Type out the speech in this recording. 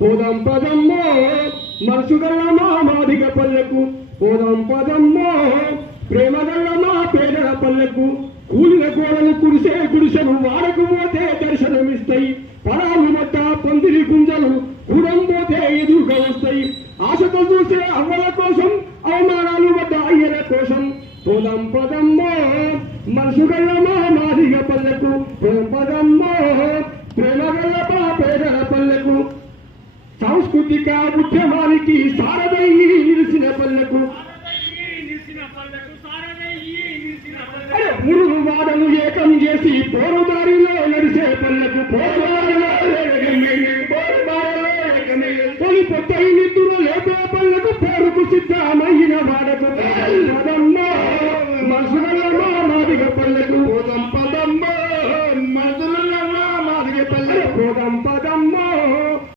పోదాం పదమ్మో మనసుగల్ల మా మాదిగ పల్లెకు, పోదాం పదమ్మో ప్రేమగల్ల మా పేదల పల్లెకు. కూలిన గోడలు కుడిసే గుడిసెను వాడకు పోతే దర్శనమిస్తాయి. పరాలు మట్ట పందిరి గుంజలు కుడం పోతే ఎదురుగా వస్తాయి. ఆశతో చూసే అవ్వల కోసం అవమానాలు పడ్డ అయ్యల కోసం. పోదాం పదమ్మో మనసుగల్ల మా మాదిగ పల్లెకు, పోదాం పదమ్మో ప్రేమగల్ల మా పేదల పల్లెకు. సాంస్కృతిక ఉద్యమానికి సారథయ్యి నిలిచిన పల్లెకు, మురుగు వాడను ఏకం చేసి పోరుదారిలో నడిచే పల్లెకు, తొలి పొత్తై నిద్దురు లేపే పల్లెకు, పోరుకు సిద్ధమైన వాడకు. పదమ్మో మనసుగా